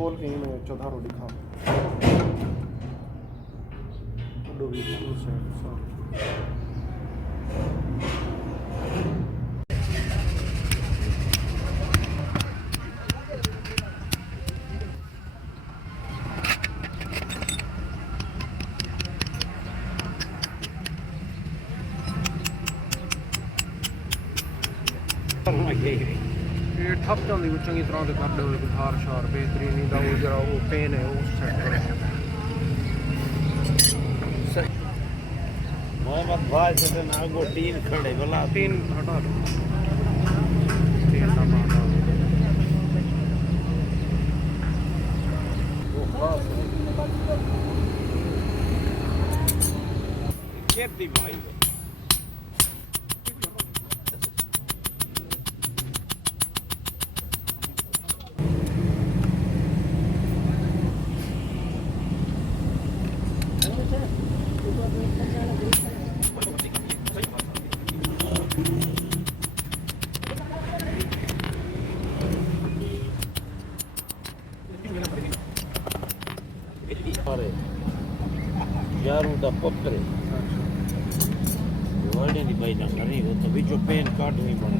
खोल के मैं चौथा रो दिखा डोबी ये ठप जाती वो चंगी तरह से कर दो धार शार बेहतरीन ही वो जरा वो पेन है वो सेट करें मोहम्मद भाई से ना गो तीन खड़े बोला तीन हटा दो तीन का मामला खेती भाई यारों दा पत्रे वर्डी दी भाई ना करी वो तो भी जो पेन कार्ड नहीं बन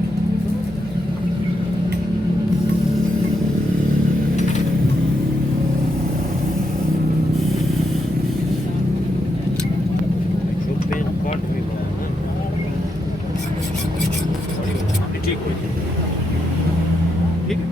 जो पेन कार्ड नहीं बन ठीक हो ठीक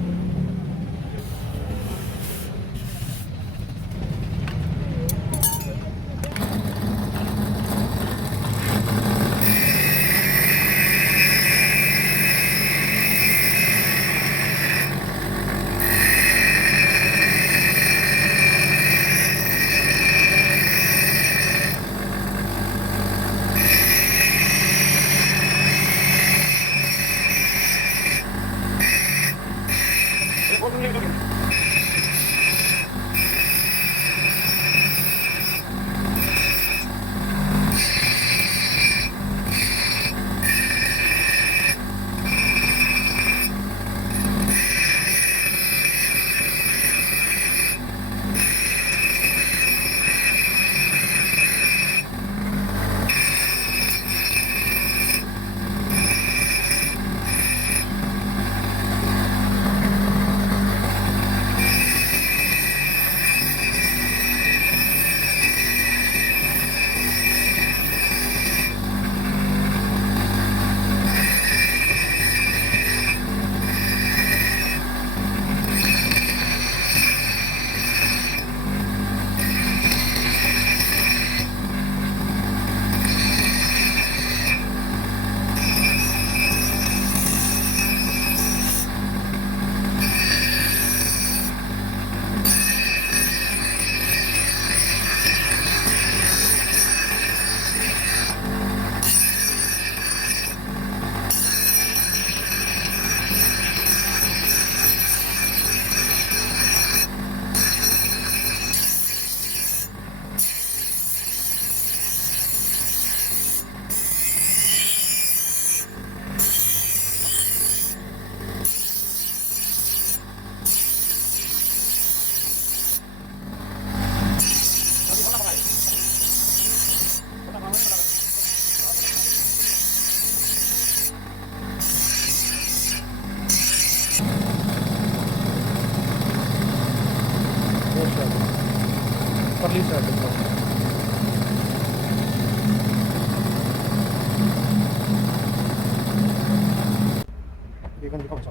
Sen bir kapı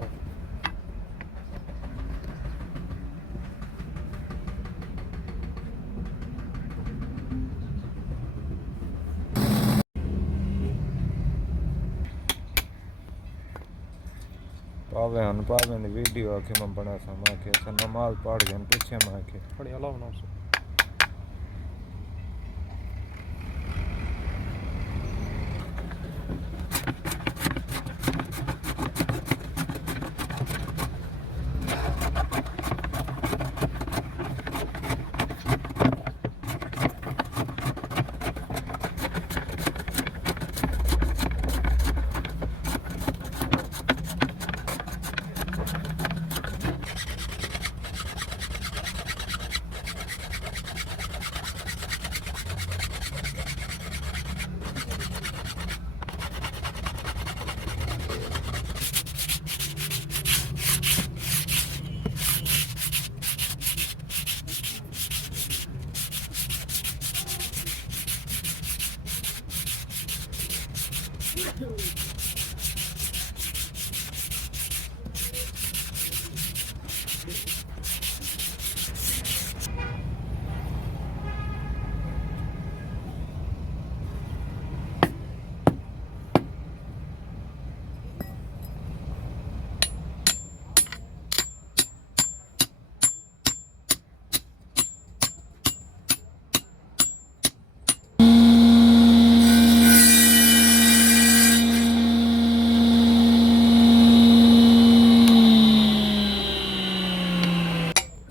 पावे हन पावे ने वीडियो आके मैं बना सा मां के नमाज पढ़ गए पीछे मां के थोड़ी अलाव ना उसे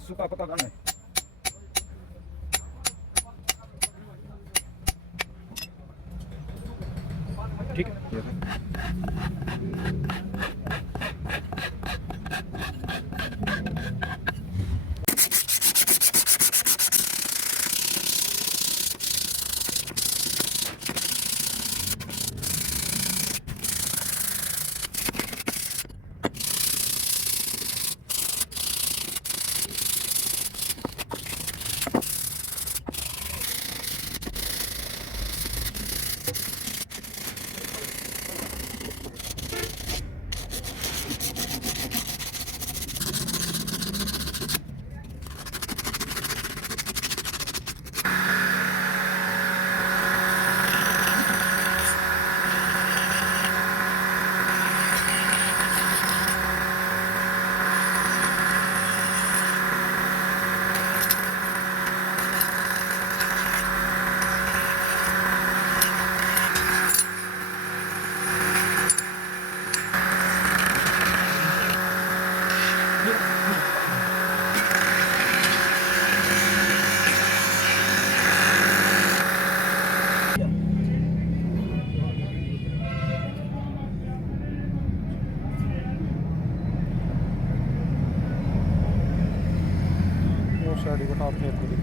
सुका पता गाने ठीक है वो साइड बटा फिर